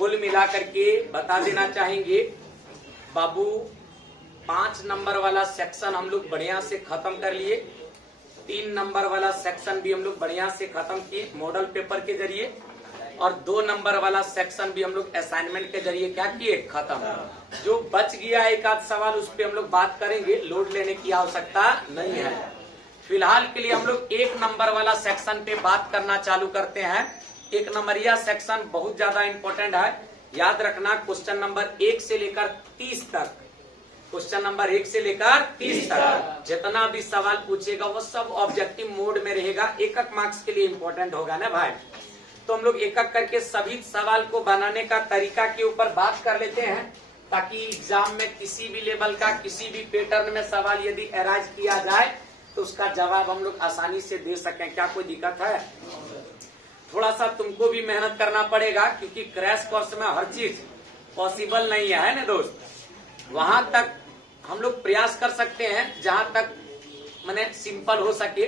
कुल मिलाकर के बता देना चाहेंगे बाबू 5 नंबर वाला सेक्शन हम लोग बढ़िया से खत्म कर लिए। 3 नंबर वाला सेक्शन भी हम लोग बढ़िया से खत्म किए मॉडल पेपर के जरिए, और 2 नंबर वाला सेक्शन भी हम लोग असाइनमेंट के जरिए क्या किए, खत्म। जो बच गया एक आध सवाल उस पर हम लोग बात करेंगे, लोड लेने की आवश्यकता नहीं है। फिलहाल के लिए हम लोग 1 नंबर वाला सेक्शन पे बात करना चालू करते हैं। 1 नंबरिया सेक्शन बहुत ज्यादा इंपॉर्टेंट है, याद रखना। क्वेश्चन नंबर 1 से लेकर 30 तक, क्वेश्चन नंबर 1 से लेकर 30 तक जितना भी सवाल पूछेगा वो सब ऑब्जेक्टिव मोड में रहेगा, एक मार्क्स के लिए इंपॉर्टेंट होगा ना भाई। तो हम लोग एक करके सभी सवाल को बनाने का तरीका के ऊपर बात कर लेते हैं, ताकि एग्जाम में किसी भी लेवल का किसी भी पैटर्न में सवाल यदि अराइज किया जाए तो उसका जवाब हम लोग आसानी से दे सकें। क्या कोई दिक्कत है? थोड़ा सा तुमको भी मेहनत करना पड़ेगा, क्योंकि क्रैश कोर्स में हर चीज पॉसिबल नहीं है ना दोस्त। वहां तक हम लोग प्रयास कर सकते हैं जहां तक माने सिंपल हो सके,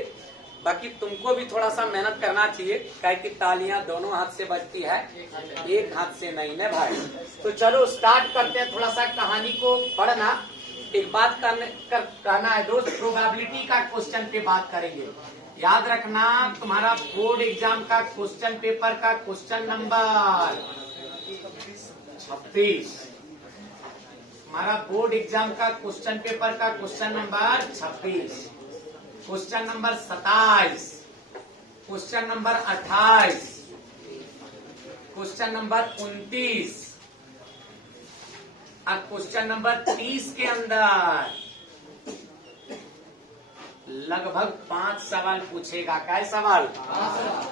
बाकी तुमको भी थोड़ा सा मेहनत करना चाहिए, क्या कि तालियां दोनों हाथ से बजती है, एक हाथ से नहीं ना भाई। तो चलो स्टार्ट करते हैं। थोड़ा सा कहानी को पढ़ना। एक बात कहना है दोस्त, प्रोबेबिलिटी का क्वेश्चन पे बात करेंगे। याद रखना तुम्हारा बोर्ड एग्जाम का क्वेश्चन पेपर का क्वेश्चन नंबर 26, हमारा बोर्ड एग्जाम का क्वेश्चन पेपर का question number 26, question number 27, question number 28, question number 29 और क्वेश्चन नंबर 30 के अंदर लगभग 5 सवाल पूछेगा। क्या सवाल?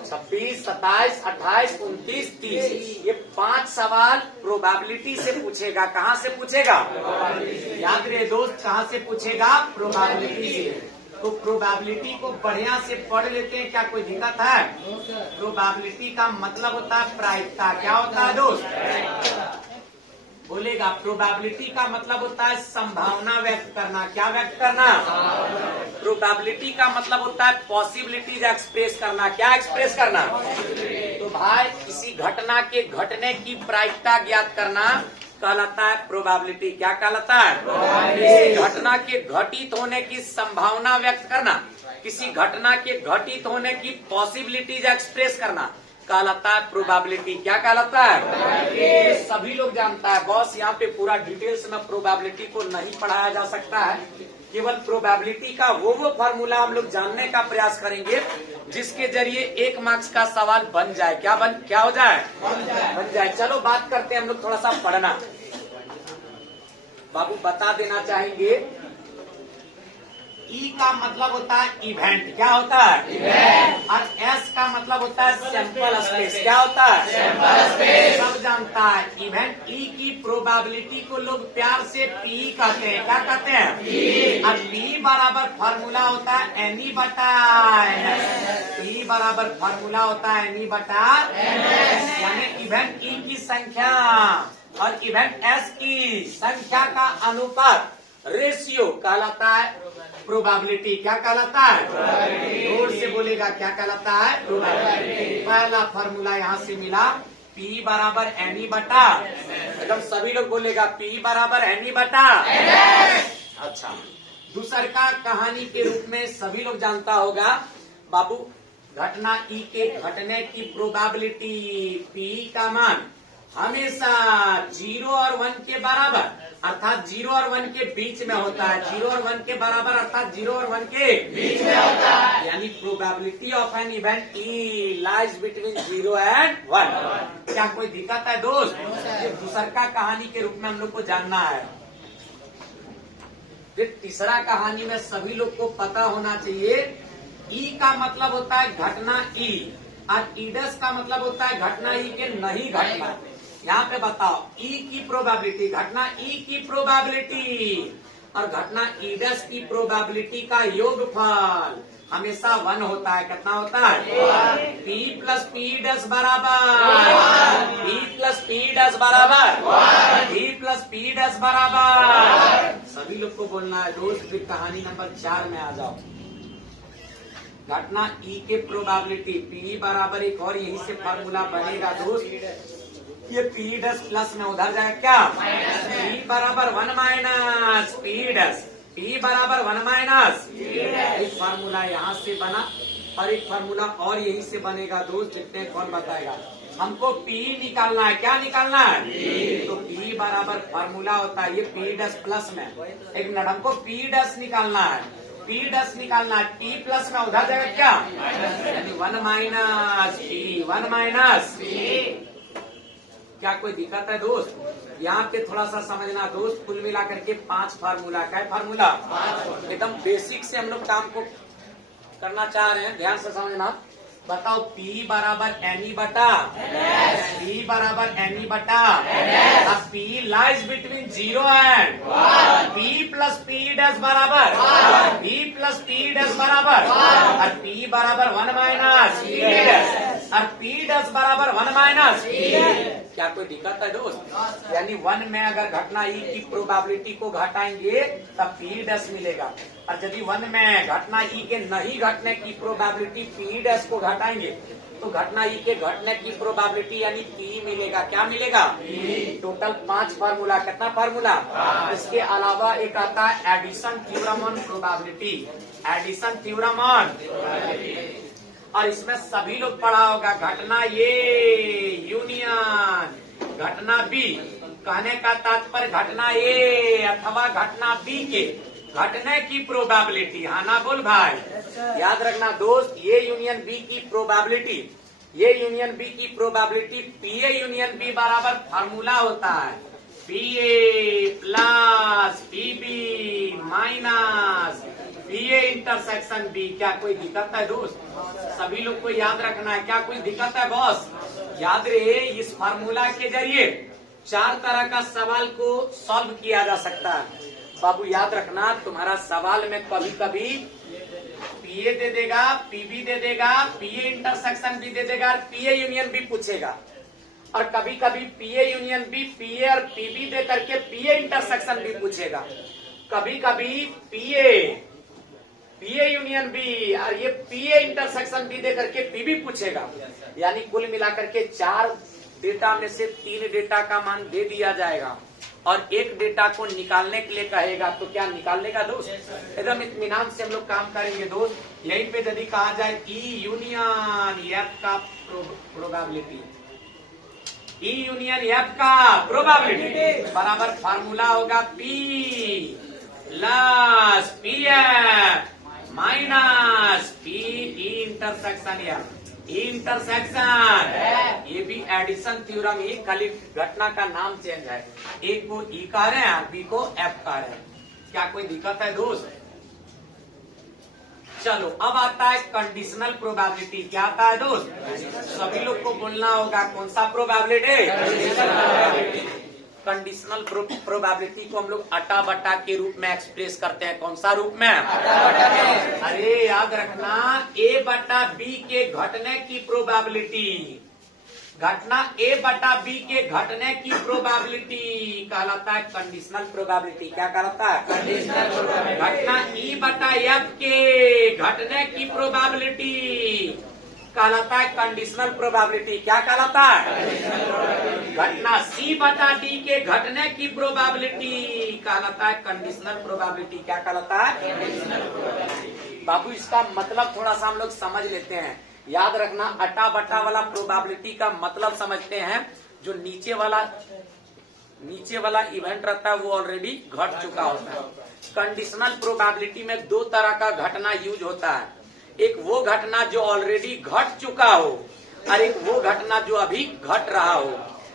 26, 27, 28, 29, 30, ये 5 सवाल प्रोबेबिलिटी से पूछेगा। कहाँ से पूछेगा? याद रहे दोस्त, कहाँ से पूछेगा? प्रोबेबिलिटी से। तो प्रोबेबिलिटी को बढ़िया से पढ़ लेते हैं, क्या कोई दिक्कत है? प्रोबेबिलिटी का मतलब होता है प्रायिकता। क्या होता है दोस्त? बोलेगा। प्रोबेबिलिटी का मतलब होता है संभावना व्यक्त करना। क्या व्यक्त करना? प्रोबेबिलिटी का मतलब होता है पॉसिबिलिटीज एक्सप्रेस करना। क्या एक्सप्रेस करना? तो भाई किसी घटना के घटने की प्रायिकता ज्ञात करना कहलाता है प्रोबेबिलिटी। क्या कहलाता है? किसी घटना के घटित होने की संभावना व्यक्त करना, किसी घटना के घटित होने की पॉसिबिलिटीज एक्सप्रेस करना कहलाता है प्रोबेबिलिटी। क्या कहलाता है? ये सभी लोग जानता है बॉस। यहाँ पे पूरा डिटेल्स में प्रोबेबिलिटी को नहीं पढ़ाया जा सकता है, केवल प्रोबेबिलिटी का वो फार्मूला हम लोग जानने का प्रयास करेंगे जिसके जरिए 1 मार्क्स का सवाल बन जाए। क्या हो जाए? बन जाए। चलो बात करते हैं हम लोग, थोड़ा सा पढ़ना। बाबू बता देना चाहेंगे, ई का मतलब होता है इवेंट। क्या होता है? इवेंट। और एस का मतलब होता है सैंपल स्पेस। क्या होता है? Sample space. सब जानता है। इवेंट ई की प्रोबेबिलिटी को लोग प्यार से पी कहते हैं। क्या कहते हैं? पी। और पी बराबर फार्मूला होता है एनी बटा एनएस। पी बराबर फार्मूला होता है एनी बटा एनएस, यानी इवेंट ई की संख्या और इवेंट एस की संख्या का अनुपात, रेशियो कहलाता है प्रोबेबिलिटी। क्या कहलाता है? जोर से बोलेगा, क्या कहलाता है? प्रोबेबिलिटी। पहला फॉर्मूला यहाँ से मिला, P बराबर एनी बटा, एकदम सभी लोग बोलेगा P बराबर एनी बटा। अच्छा, दूसर का कहानी के रूप में सभी लोग जानता होगा बाबू, घटना ई के घटने की प्रोबेबिलिटी P का मान हमेशा 0 और 1 के बराबर, अर्थात 0 और 1 के बीच में होता है। 0 और 1 के बराबर अर्थात 0 और 1 के बीच में होता है, यानी probability of an event E lies between 0 and 1। क्या कोई दिक्कत है दोस्त? ये दूसरा कहानी के रूप में हम लोग को जानना है। फिर तीसरा कहानी में सभी लोग को पता होना चाहिए, ई का मतलब होता है घटना ई, और ईडस का मतलब होता है घटना ई के नहीं घटना। यहाँ पे बताओ, ई की प्रोबेबिलिटी, घटना ई की प्रोबेबिलिटी और घटना ईडस की प्रोबेबिलिटी का योगफल हमेशा 1 होता है। कितना होता है? P प्लस पी डस बराबर P प्लस पी डस बराबर P प्लस पी डस बराबर। सभी लोग को बोलना है दोस्त। फिर कहानी नंबर 4 में आ जाओ। घटना ई के प्रोबेबिलिटी P बराबर एक और यहीं से फार्मूला बनेगा दोस्त, ये पी डस प्लस में उधर जाएगा क्या, पी बराबर 1 माइनस पी डस, पी बराबर 1 माइनस। एक फार्मूला यहाँ से बना और एक फार्मूला और यहीं से बनेगा दोस्त, देखते हैं कौन बताएगा। हमको P निकालना है, क्या निकालना है, तो P बराबर फार्मूला होता है ये P डस प्लस में, एक मिनट, हमको P डस निकालना है, P डस निकालना है, P प्लस में उधर जाएगा क्या, यानी 1 माइनस P, 1 माइनस P। क्या कोई दिक्कत है दोस्त, यहाँ पे थोड़ा सा समझना दोस्त, कुल मिला करके 5 फार्मूला, क्या फार्मूला, एकदम बेसिक से हम लोग काम को करना चाह रहे हैं, ध्यान से समझना। बताओ P बराबर NE बटा, P बराबर NE बटा, अब P lies between 0 and P plus P dash बराबर, P प्लस P डैश बराबर, और P बराबर 1 माइनस P डैश, और P डैश बराबर 1 माइनस P। क्या कोई दिक्कत है दोस्त, यानी 1 में अगर घटना E की प्रोबेबिलिटी को घटाएंगे तब P डैश मिलेगा, और यदि 1 में घटना E के नहीं घटने की प्रोबेबिलिटी P डैश को घटाएंगे तो घटना E के घटने की प्रोबेबिलिटी यानी P मिलेगा, क्या मिलेगा, टोटल 5 फार्मूला, कितना फार्मूला। इसके अलावा एक आता है addition theorem on probability, addition theorem on, और इसमें सभी लोग पढ़ा होगा, घटना A यूनियन घटना B, कहने का तात्पर्य घटना A अथवा घटना B के घटने की प्रोबेबिलिटी, हाँ ना बोल भाई, याद रखना दोस्त, ये यूनियन B की प्रोबेबिलिटी, ये यूनियन B की प्रोबेबिलिटी PA यूनियन B बराबर फार्मूला होता है PA plus PB minus PA intersection B। क्या कोई दिक्कत है दोस्त, सभी लोग को याद रखना है, क्या कोई दिक्कत है बॉस, याद रहे इस फार्मूला के जरिए 4 तरह का सवाल को सॉल्व किया जा सकता है। बाबू याद रखना, तुम्हारा सवाल में कभी कभी PA दे देगा, PB दे देगा, PA इंटरसेक्शन B दे देगा, और PA यूनियन B पूछेगा, और कभी कभी PA यूनियन B, PA और PB दे करके PA इंटरसेक्शन B पूछेगा, कभी कभी PA यूनियन B और ये PA इंटरसेक्शन B दे करके PB पूछेगा। यानी कुल मिलाकर के 4 डेटा में से 3 डेटा का मान दे दिया जाएगा और एक डेटा को निकालने के लिए कहेगा, तो क्या निकालने का दोस्त, एकदम इत्मीनान से हम लोग काम करेंगे दोस्त। यहीं पे यदि कहा जाए E यूनियन F का प्रोबेबिलिटी, E यूनियन F का प्रोबेबिलिटी बराबर फार्मूला होगा P plus PF minus P E intersection F, intersection, ये भी एडिशन थ्योरम ही, खाली घटना का नाम चेंज है, एक को E कह रहे हैं, B को F कह रहे हैं। क्या कोई दिक्कत है दोस्त, चलो अब आता है कंडीशनल प्रोबेबिलिटी। क्या आता है दोस्त, सभी लोग को बोलना होगा, कौन सा प्रोबेबिलिटी, कंडीशनल प्रोबेबिलिटी को हम लोग अटा बटा के रूप में एक्सप्रेस करते हैं, कौन सा रूप में, अरे याद रखना, A बटा B के घटने की प्रोबेबिलिटी, घटना A बटा B के घटने की प्रोबेबिलिटी कहलाता है कंडीशनल प्रोबेबिलिटी। क्या कहलाता है, कंडीशनल प्रोबेबिलिटी। घटना E बटा F के घटने की प्रोबेबिलिटी कहलाता है कंडीशनल प्रोबेबिलिटी। क्या कहलाता है, घटना C बटा D के घटने की प्रोबेबिलिटी कहलाता है कंडीशनल प्रोबेबिलिटी। क्या कहलाता है बाबू, इसका मतलब थोड़ा सा हम लोग समझ लेते हैं। याद रखना, अटा बटा वाला प्रोबेबिलिटी का मतलब समझते हैं, जो नीचे वाला इवेंट रहता है वो ऑलरेडी घट चुका होता है। कंडीशनल प्रोबेबिलिटी में 2 तरह का घटना यूज होता है, एक वो घटना जो ऑलरेडी घट चुका हो और एक वो घटना जो अभी घट रहा हो।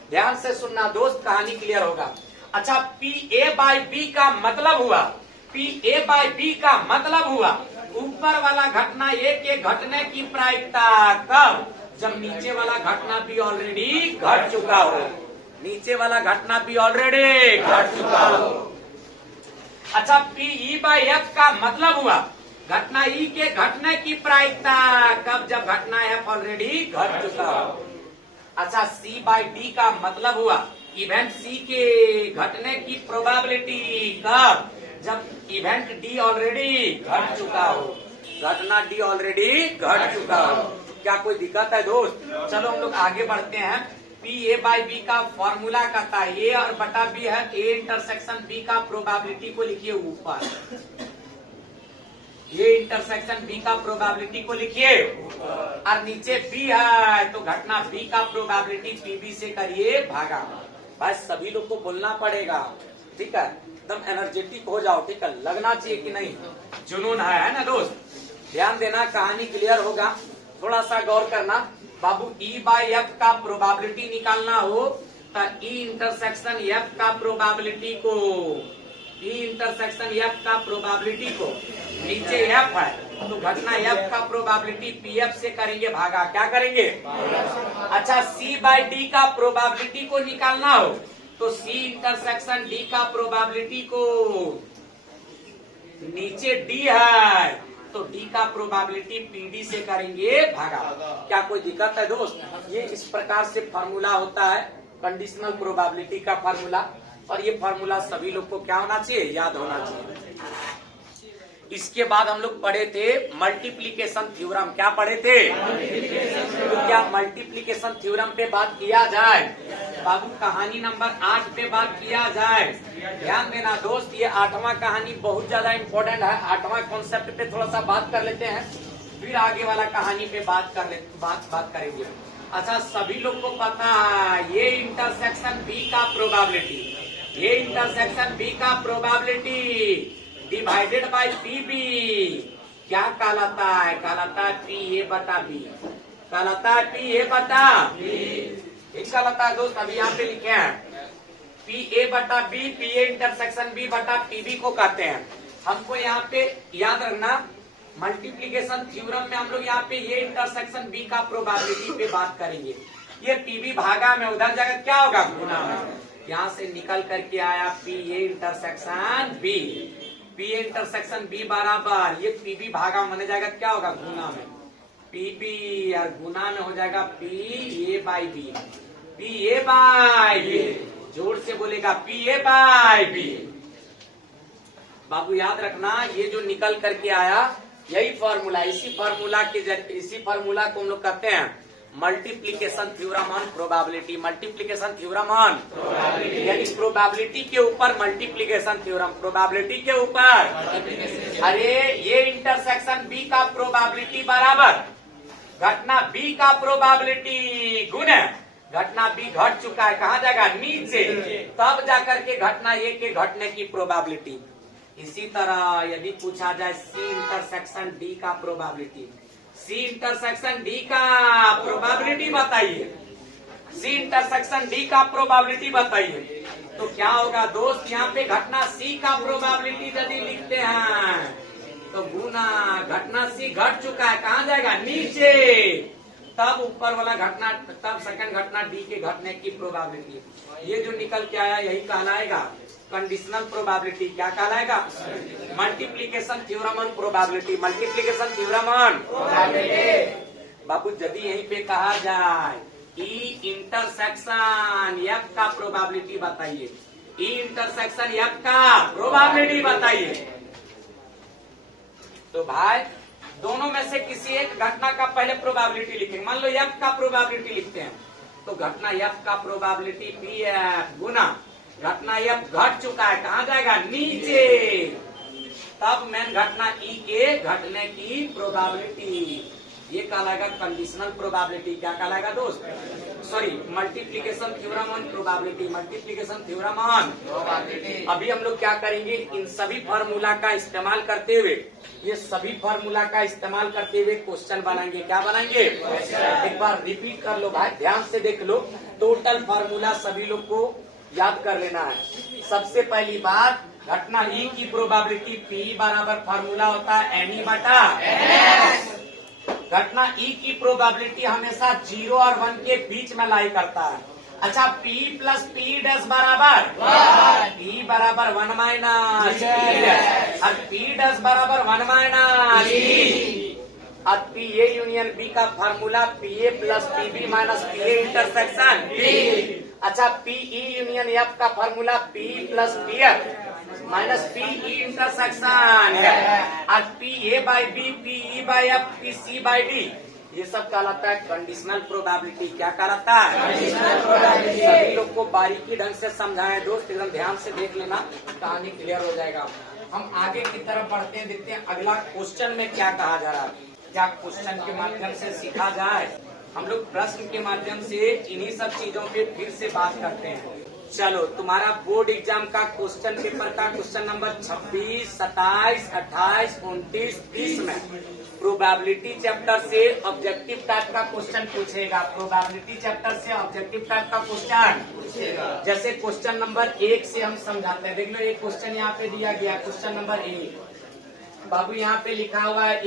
ध्यान से सुनना दोस्त, कहानी क्लियर होगा। अच्छा, PA बाई B का मतलब हुआ, PA बाई B का मतलब हुआ ऊपर वाला घटना A के घटने की प्रायिकता कब, जब नीचे वाला घटना भी ऑलरेडी घट चुका हो, नीचे वाला घटना भी ऑलरेडी घट चुका हो। अच्छा, PE बाई F का मतलब हुआ घटना E के घटने की प्रायिकता कब, जब घटना F ऑलरेडी घट चुका हो। अच्छा, C बाई D का मतलब हुआ इवेंट C के घटने की प्रोबेबिलिटी कब, जब इवेंट D ऑलरेडी घट चुका हो, घटना D ऑलरेडी घट चुका हो। क्या कोई दिक्कत है दोस्त? चलो हम लोग आगे बढ़ते हैं। पी ए बाई बी का फॉर्मूला कहता है ए और बटा बी है ए इंटरसेक्शन बी का प्रोबेबिलिटी को लिखिए ऊपर, ये इंटरसेक्शन बी का प्रोबेबिलिटी को लिखिए और नीचे बी है तो घटना बी का प्रोबेबिलिटी पीबी से करिए भागा। भाई सभी लोग को बोलना पड़ेगा, ठीक है, एकदम एनर्जेटिक हो जाओ, ठीक है, लगना चाहिए कि नहीं जुनून है ना दोस्त। ध्यान देना, कहानी क्लियर होगा, थोड़ा सा गौर करना। बाबू ई बाय एफ का प्रोबेबिलिटी निकालना हो तो ई इंटरसेक्शन एफ का प्रोबेबिलिटी को, ई इंटरसेक्शन एफ का प्रोबेबिलिटी को, नीचे एफ है तो घटना एफ का प्रोबेबिलिटी पी एफ से करेंगे भागा, क्या करेंगे। अच्छा सी बाय डी का प्रोबेबिलिटी को निकालना हो तो सी इंटरसेक्शन डी का प्रोबेबिलिटी को, नीचे डी है तो डी का प्रोबेबिलिटी पीडी से करेंगे भागा। क्या कोई दिक्कत है दोस्त? ये इस प्रकार से फॉर्मूला होता है कंडीशनल प्रोबेबिलिटी का फॉर्मूला, और ये फॉर्मूला सभी लोग को क्या होना चाहिए, याद होना चाहिए। इसके बाद हम लोग पढ़े थे मल्टीप्लीकेशन थ्योरम, क्या पढ़े थे? तो क्या मल्टीप्लीकेशन थ्योरम पे बात किया जाए? बाबू कहानी नंबर 8 पे बात किया जाए। ध्यान देना दोस्त, ये 8वां कहानी बहुत ज्यादा इम्पोर्टेंट है। 8वां कॉन्सेप्ट पे थोड़ा सा बात कर लेते हैं, फिर आगे वाला कहानी पे बात करेंगे। अच्छा सभी लोग को पता है ये इंटरसेक्शन बी का प्रोबेबिलिटी, ये इंटरसेक्शन बी का probability divided by P B क्या कहलाता है? कहलाता है पी ए बटा बी, कहलाता है पी ए बटा बी, ठीक कहलाता है दोस्त। अभी यहाँ पे लिखे हैं पी ए बटा B, P A intersection B बटा पी बी को कहते हैं। हमको यहाँ पे याद रखना मल्टीप्लीकेशन थ्योरम में हम लोग यहाँ पे ये इंटरसेक्शन बी का प्रोबेबिलिटी पे बात करेंगे। ये पी बी भागा में, उधर जगह क्या होगा, गुना में। यहाँ से निकल करके आया P A intersection B, P A intersection B बराबर ये पी बी भागा माने जाएगा क्या होगा, गुना में। पी बी और गुना में हो जाएगा P A by B, P A by B, जोर से बोलेगा पी ए बाई बी। बाबू याद रखना ये जो निकल करके आया यही फॉर्मूला, इसी फॉर्मूला को हम लोग कहते हैं multiplication theorem on probability, multiplication theorem on यानी प्रोबेबिलिटी के ऊपर मल्टीप्लीकेशन थ्योरम, प्रोबेबिलिटी के ऊपर। अरे ये इंटरसेक्शन बी का प्रोबेबिलिटी बराबर घटना बी का प्रोबेबिलिटी गुना घटना बी घट चुका है, कहाँ जाएगा, नीचे, तब जाकर के घटना ए के घटने की प्रोबेबिलिटी। इसी तरह यदि पूछा जाए सी इंटरसेक्शन डी का प्रोबेबिलिटी, सी इंटरसेक्शन डी का प्रोबेबिलिटी बताइए, सी इंटरसेक्शन डी का प्रोबेबिलिटी बताइए, तो क्या होगा दोस्त, यहाँ पे घटना सी का प्रोबेबिलिटी यदि लिखते हैं तो गुना घटना सी घट चुका है, कहाँ जाएगा, नीचे, तब ऊपर वाला घटना, तब सेकंड घटना डी के घटने की प्रोबेबिलिटी। ये जो निकल के आया यही कहलाएगा कंडीशनल प्रोबेबिलिटी, क्या कहलाएगा, multiplication theorem on probability, multiplication theorem on probability. बाबू यदि यहीं पे कहा जाए ई इंटरसेक्शन एफ का प्रोबेबिलिटी बताइए, ई इंटरसेक्शन एफ का प्रोबेबिलिटी बताइए, तो भाई दोनों में से किसी एक घटना का पहले प्रोबेबिलिटी लिखेंगे। मान लो एफ का प्रोबेबिलिटी लिखते हैं तो घटना एफ का प्रोबेबिलिटी पी एफ गुना घटना एफ घट चुका है, कहाँ जाएगा, नीचे, तब मेन घटना ई के घटने की प्रोबेबिलिटी, ये कहलाएगा कंडीशनल प्रोबेबिलिटी। क्या कहलाएगा दोस्त, sorry multiplication theorem on probability, multiplication theorem on probability. अभी हम लोग क्या करेंगे, इन सभी फार्मूला का इस्तेमाल करते हुए, ये सभी फार्मूला का इस्तेमाल करते हुए क्वेश्चन बनाएंगे। क्या बनाएंगे, एक बार रिपीट कर लो भाई, ध्यान से देख लो, टोटल फार्मूला सभी लोग को याद कर लेना है। सबसे पहली बात, घटना ई की प्रोबेबिलिटी पी बराबर फार्मूला होता है एन ई बटा एस। घटना ई की प्रोबेबिलिटी हमेशा 0 और 1 के बीच में लाई करता है। अच्छा P प्लस P डैश बराबर P बराबर 1 माइनस और P डैश बराबर 1 माइनस अब P A यूनियन B का formula P A plus P B minus P A intersection B। अच्छा P E यूनियन F का formula P plus P F minus P E intersection है और P A by B P E by F P C by D ये सब कहलाता है conditional probability. क्या कहलाता है? Conditional probability. सभी लोग को बारीकी ढंग से समझाएं दोस्त, एकदम ध्यान से देख लेना, कहानी क्लियर हो जाएगा। हम आगे की तरफ बढ़ते हैं, देखते हैं अगला क्वेश्चन में क्या कहा जा रहा है। क्या क्वेश्चन के माध्यम से सीखा जाए? हम लोग प्रश्न के माध्यम से इन्हीं सब चीजों पे फिर से बात करते हैं। चलो, तुम्हारा बोर्ड एग्जाम का क्वेश्चन पेपर का क्वेश्चन नंबर 26, 27, 28, 29, 30 में प्रोबेबिलिटी चैप्टर से ऑब्जेक्टिव टाइप का क्वेश्चन पूछेगा। प्रोबेबिलिटी चैप्टर से ऑब्जेक्टिव टाइप का क्वेश्चन पूछेगा। जैसे क्वेश्चन नंबर 1 से हम समझाते हैं। देख लो, एक क्वेश्चन यहाँ पे दिया गया, क्वेश्चन नंबर 1। बाबू यहाँ पे लिखा हुआ है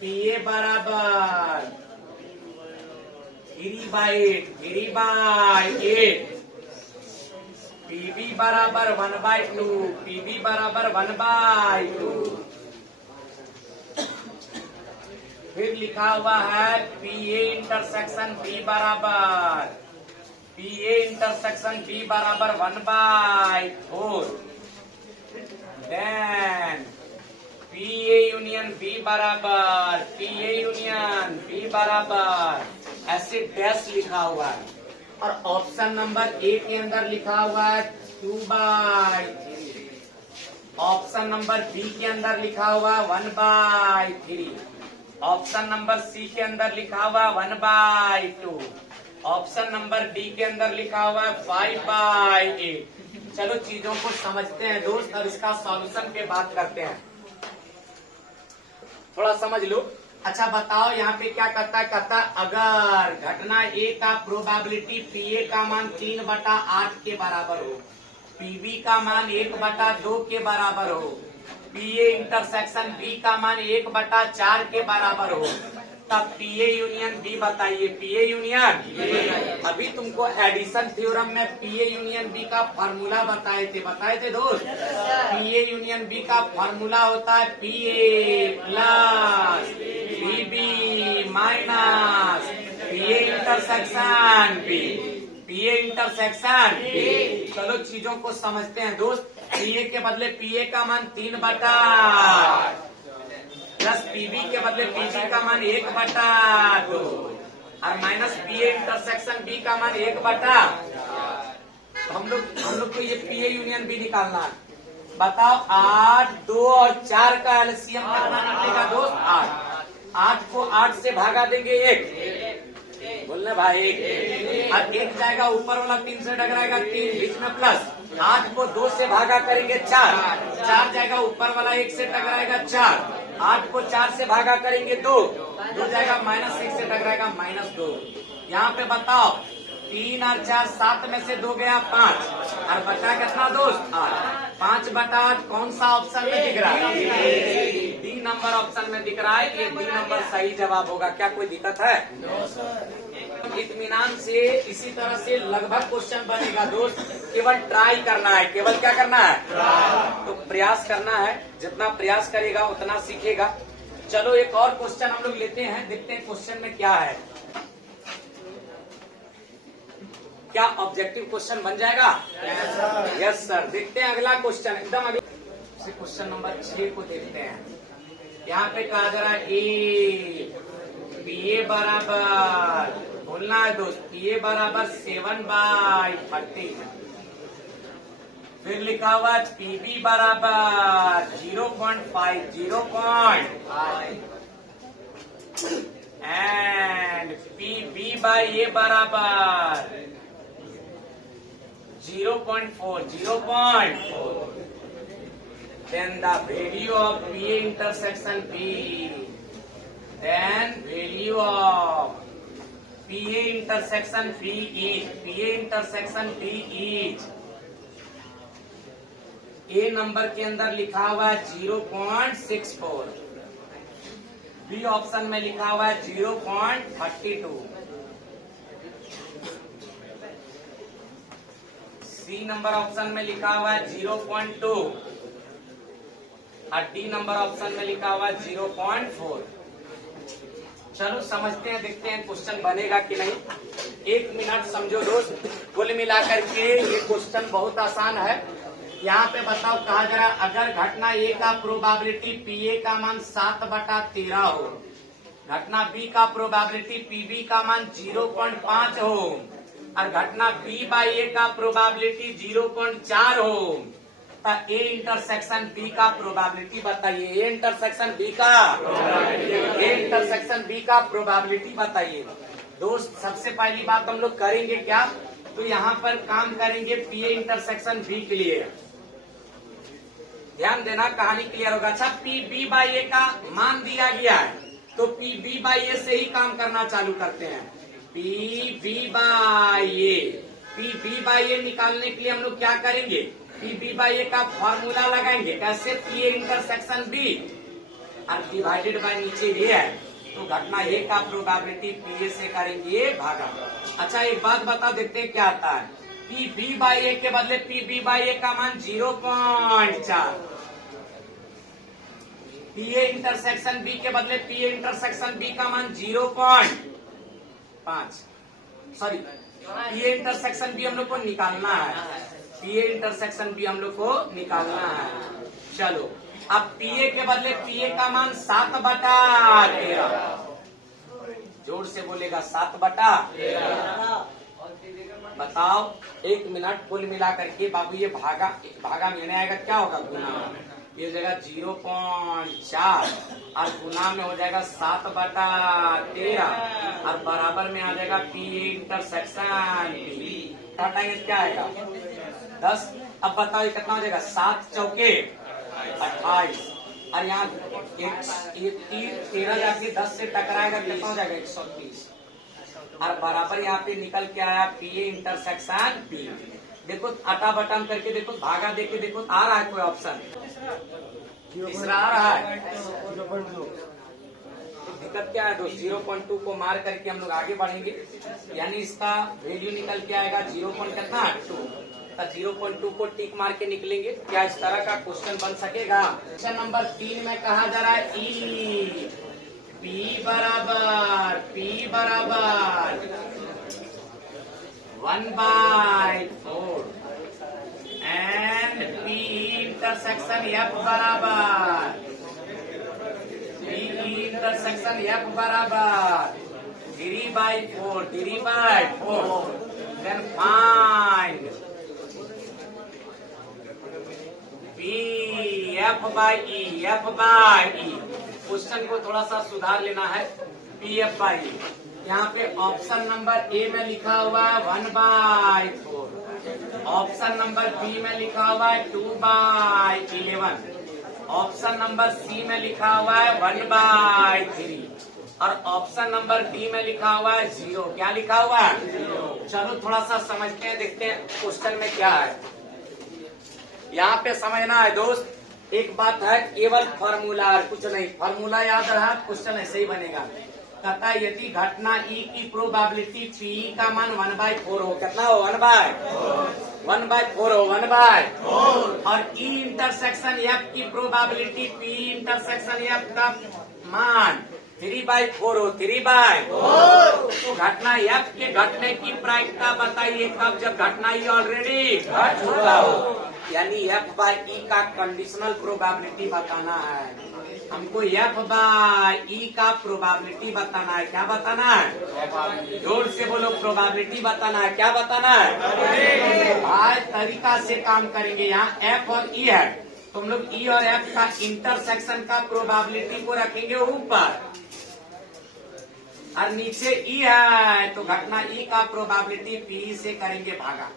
PA बराबर 3/8, PB बराबर 1/2, PB बराबर 1/2। फिर लिखा हुआ है PA इंटरसेक्शन B बराबर 1/4। देन PA यूनियन B बराबर ऐसे डैश लिखा हुआ है। और ऑप्शन नंबर A के अंदर लिखा हुआ है 2/3। ऑप्शन नंबर B के अंदर लिखा हुआ है 1/3। ऑप्शन नंबर C के अंदर लिखा हुआ है 1/2। ऑप्शन नंबर D के अंदर लिखा हुआ है 5/8। चलो चीजों को समझते हैं दोस्त, और इसका सॉल्यूशन पे बात करते हैं। थोड़ा समझ लो। अच्छा बताओ, यहाँ पे क्या कहता है? कहता है अगर घटना A का प्रोबेबिलिटी PA का मान 3/8 के बराबर हो, PB का मान 1/2 के बराबर हो, PA इंटरसेक्शन B का मान 1/4 के बराबर हो, तब PA यूनियन B बताइए। PA यूनियन, अभी तुमको एडिशन थ्योरम में PA यूनियन B का फॉर्मूला बताए थे दोस्त। PA यूनियन B का फॉर्मूला होता है PA plus PB minus PA intersection B। PA intersection B। चलो चीजों को समझते हैं दोस्त। PA के बदले PA का मान 3/8 प्लस PB के बदले PB का मान 1/2 और माइनस PA इंटरसेक्शन B का मान 1/8। हम लोग को ये PA यूनियन B निकालना है। बताओ 8, 2 और 4 का एलसीएम कितना निकलेगा दोस्त? 8 को 8 से भागा देंगे 1, बोलने भाई 1। और 1 जाएगा ऊपर वाला 3 से टकराएगा 3, बीच में प्लस। 8 को 2 से भागा करेंगे 4 जाएगा ऊपर वाला 1 से टकराएगा 4। 8 को 4 से भागा करेंगे 2 जाएगा -1 से टकराएगा -2। यहाँ पे बताओ 3 और 4, 7 में से 2 गया 5 और बचा कितना दोस्त? 8। 5/8 कौन सा ऑप्शन में दिख रहा है? D नंबर ऑप्शन में दिख रहा है। ये D नंबर सही जवाब होगा। क्या कोई दिक्कत है? इत्मीनान से इसी तरह से लगभग क्वेश्चन बनेगा दोस्त। केवल ट्राई करना है। केवल क्या करना है? तो प्रयास करना है। जितना प्रयास करेगा उतना सीखेगा। चलो एक और क्वेश्चन हम लोग लेते हैं, देखते हैं क्वेश्चन में क्या है। क्या ऑब्जेक्टिव क्वेश्चन बन जाएगा? Yes sir. देखते हैं अगला क्वेश्चन, एकदम अगला क्वेश्चन नंबर 6 को देखते हैं। यहाँ पे कहा जा रहा है PA बराबर, बोलना है दोस्त, PA बराबर 7/30। फिर लिखा हुआ PB बराबर 0.5 एंड PB/A बराबर 0.4। Then the value of PA intersection B. Then value of PA intersection B is A number के अंदर लिखा हुआ है 0.64, B ऑप्शन में लिखा हुआ है 0.32, C नंबर ऑप्शन में लिखा हुआ है 0.2 और D नंबर ऑप्शन में लिखा हुआ है 0.4। चलो समझते हैं, देखते हैं क्वेश्चन बनेगा कि नहीं। 1 मिनट समझो दोस्त। कुल मिलाकर के ये क्वेश्चन बहुत आसान है। यहाँ पे बताओ, कहा जा रहा अगर घटना A का प्रोबेबिलिटी PA का मान 7/13 हो, घटना बी का प्रोबेबिलिटी पीबी का मान 0.5 हो और घटना बी बाई ए का प्रोबेबिलिटी 0.4 हो, तो ए इंटरसेक्शन बी का प्रोबेबिलिटी बताइए। ए इंटरसेक्शन बी का प्रोबेबिलिटी बताइए। दोस्त सबसे पहली बात हम लोग करेंगे क्या, तो यहाँ पर काम करेंगे पी ए इंटरसेक्शन बी के लिए। ध्यान देना, कहानी क्लियर होगा। अच्छा, पी बी बाई ए का मान दिया गया है, तो पी बी बाई ए से ही काम करना चालू करते हैं। पी बी बाई ए निकालने के लिए हम लोग क्या करेंगे, पी बी बाई ए का फॉर्मूला लगाएंगे। कैसे, पी ए इंटरसेक्शन बी और डिवाइडेड बाय नीचे ये है, तो घटना ए का प्रोबेबिलिटी पी ए से करेंगे भागा। अच्छा, एक बात बता देते हैं क्या आता है। पी बी बाई ए के बदले पी बी बाई ए का मान 0.4, पी ए इंटरसेक्शन बी के बदले पी ए इंटरसेक्शन बी का मान 0.5, sorry P A intersection B हम लोग को निकालना है, पी ए इंटरसेक्शन बी हम लोग को निकालना है। चलो, अब पी ए के बदले पी ए का मान 7/13, जोर से बोलेगा 7/13। बताओ, 1 मिनट कुल मिला करके बाबू ये भागा में आएगा, क्या होगा गुना, ये हो जाएगा 0.4 और गुना में हो जाएगा 7/13 और बराबर में आ जाएगा पी इंटरसेक्शन बी, हटाएंगे क्या आएगा 10। अब बताओ ये कितना हो जाएगा, 7 चौके 28 और यहाँ एक 13 जाके 10 से टकराएगा, कितना हो जाएगा 130 और बराबर यहाँ पे निकल के आया पी ए इंटरसेक्शन बी। देखो अटा बटन करके देखो, भागा देके देखो, आ रहा है कोई ऑप्शन, तीसरा आ रहा है। दिक्कत क्या है दोस्त, 0.2 को मार करके हम लोग आगे बढ़ेंगे, यानी इसका वैल्यू निकल के आएगा 0.2, 0.2 को टिक मार के निकलेंगे। क्या इस तरह का क्वेश्चन बन सकेगा। क्वेश्चन नंबर 3 में कहा जा रहा है ई P बराबर 1/4 एंड P इंटरसेक्शन F बराबर बराबर 3/4 then find F by E। Question को थोड़ा सा सुधार लेना है। F by E, यहाँ पे ऑप्शन नंबर ए में लिखा हुआ है 1/4, ऑप्शन नंबर बी में लिखा हुआ है 2/11, ऑप्शन नंबर सी में लिखा हुआ है 1/3 और ऑप्शन नंबर डी में लिखा हुआ है 0। क्या लिखा हुआ है, चलो थोड़ा सा समझते हैं, देखते हैं क्वेश्चन में क्या है। यहाँ पे समझना है दोस्त, एक बात है, केवल फॉर्मूला, कुछ नहीं, फॉर्मूला याद रहा, क्वेश्चन ऐसे ही बनेगा। कहता है यदि घटना ई की प्रोबेबिलिटी पी का मान 1/4 हो, कितना हो 1/4 हो 1/4 और ई इंटरसेक्शन एफ की प्रोबेबिलिटी पी इंटरसेक्शन एफ का मान 3/4 हो 3/4, तो घटना एफ के घटने की प्रायिकता बताइए कब, जब घटना ई ऑलरेडी घट चुका हो, यानी एफ बाई ई का कंडीशनल प्रोबेबिलिटी बताना है हमको। एफ बाई ई का प्रोबेबिलिटी बताना है। क्या बताना है, जोर से बोलो, प्रोबेबिलिटी बताना है। क्या बताना है, आज तरीका से काम करेंगे। यहाँ एफ और ई है, तो हम लोग ई और एफ का इंटरसेक्शन का प्रोबेबिलिटी को रखेंगे ऊपर और नीचे ई है, तो घटना ई का प्रोबेबिलिटी पी से करेंगे भागा।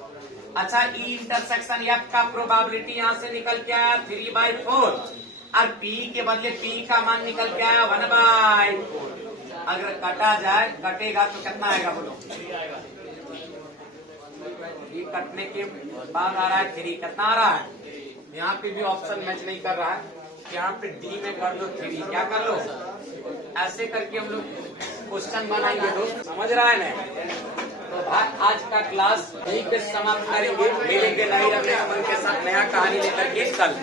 अच्छा, ई इंटरसेक्शन एफ का प्रोबेबिलिटी यहाँ से निकल के आया 3/4 और पी के बदले पी का मान निकल के आया 1/4। अगर कटा जाए, कटेगा तो कितना आएगा बोलो, ये कटने के बाद आ रहा है 3, कितना आ रहा है, यहाँ पे भी ऑप्शन मैच नहीं कर रहा है, यहाँ पे डी में कर लो 3, क्या कर लो, ऐसे करके हम लोग क्वेश्चन बनाएंगे दोस्त, समझ रहा है ना। तो भाई आज का क्लास यहीं पे समाप्त करेंगे, मिलेंगे नए अपने अमन के साथ नया कहानी लेकर के कल।